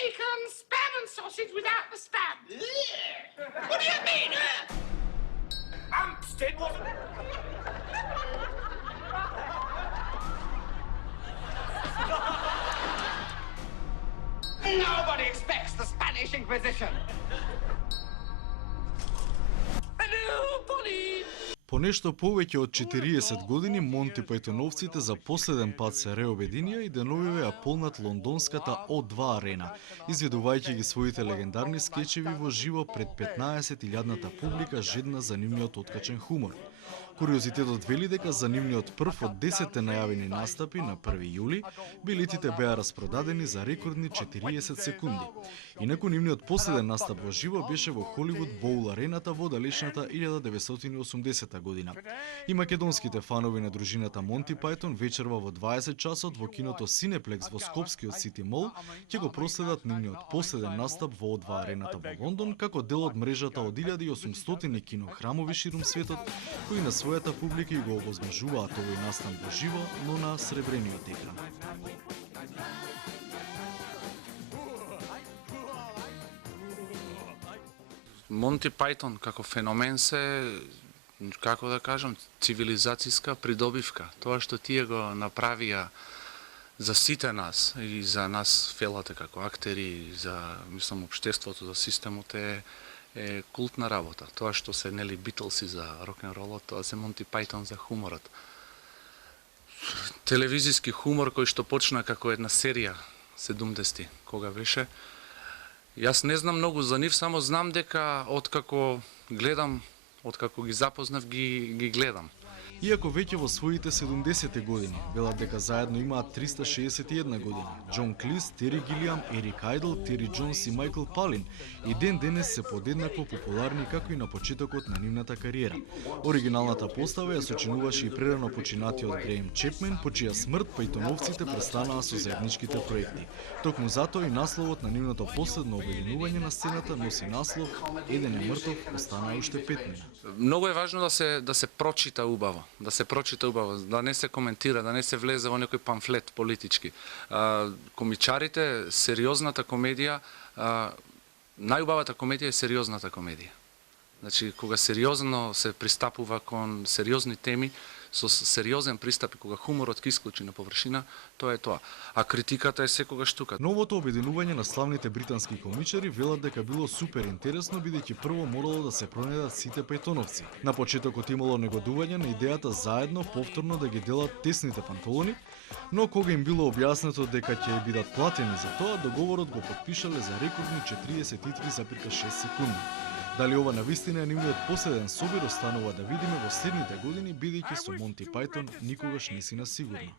bacon, spam and sausage without the spam. What do you mean? Hampstead wasn't... Nobody expects the Spanish Inquisition. Hello, Polly! По нешто повеќе од 40 години Монти Пајтоновците за последен пат се реобединија и деновиве ја полнат лондонската О2 арена, изведувајќи ги своите легендарни скечеви во живо пред 15.000-ната публика жедна за нивниот откачен хумор. Куриозитетот вели дека за нивниот прв од 10 најавени настапи на 1 јули, билетите беа распродадени за рекордни 40 секунди. Инаку нивниот последен настап во живо беше во Холивуд Боул арената во далечната 1980 година. И македонските фанови на дружината Монти Пајтон вечерва во 20 часот во киното Синеплекс во Скопскиот Сити Мол ќе го проследат нивниот последен настап во О2 арената во Лондон како дел од мрежата од 1800 кинохрамови ширум светот кои на својата публика и го овозможуваат овој настан во живо, но на сребрениот екран. Монти Пајтон како феномен се, како да кажам, цивилизацијска придобивка. Тоа што тие го направија за сите нас и за нас фелате како актери, за мислам општеството, за системот е култна работа. Тоа што се нели Битлси за рок-н-ролот, тоа се Монти Пајтон за хуморот. Телевизиски хумор кој што почна како една серија 70-ти, кога беше. Јас не знам многу за нив, само знам дека откако гледам, откако ги запознав, ги гледам. Иако веќе во своите 70 години, велат дека заедно имаат 361 години, Џон Клис, Тери Гилиам, Ерик Ајдл, Тери Џонс и Мајкл Палин и ден денес се подеднакво популарни како и на почетокот на нивната кариера. Оригиналната постава ја сочинуваше и прерано починатиот Греем Чепмен, по чија смрт Пајтоновците престанаа со заедничките проекти. Токму затоа и насловот на нивното последно обединување на сцената носи наслов "Еден е мртов, останаа уште петмина". Многу е важно да се прочита убаво. Да не се коментира, да не се влезе во некој памфлет политички. Комичарите, сериозната комедија, најубавата комедија е сериозната комедија. Значи, кога сериозно се пристапува кон сериозни теми, со сериозен пристап и кога хуморот ќе исклучи на површина, тоа е тоа. А критиката е секогаш тука. Новото обединување на славните британски комичари велат дека било супер интересно, бидејќи прво морало да се пронедат сите Пајтоновци. На почетокот имало негодување на идејата заедно повторно да ги делат тесните панталони, но кога им било објаснето дека ќе бидат платени за тоа, договорот го потпишале за рекордни 43,6 секунди. Дали ова навистина е нивниот последен собир останува да видиме во следните години, бидејќи со Монти Пајтон никогаш не си на сигурно.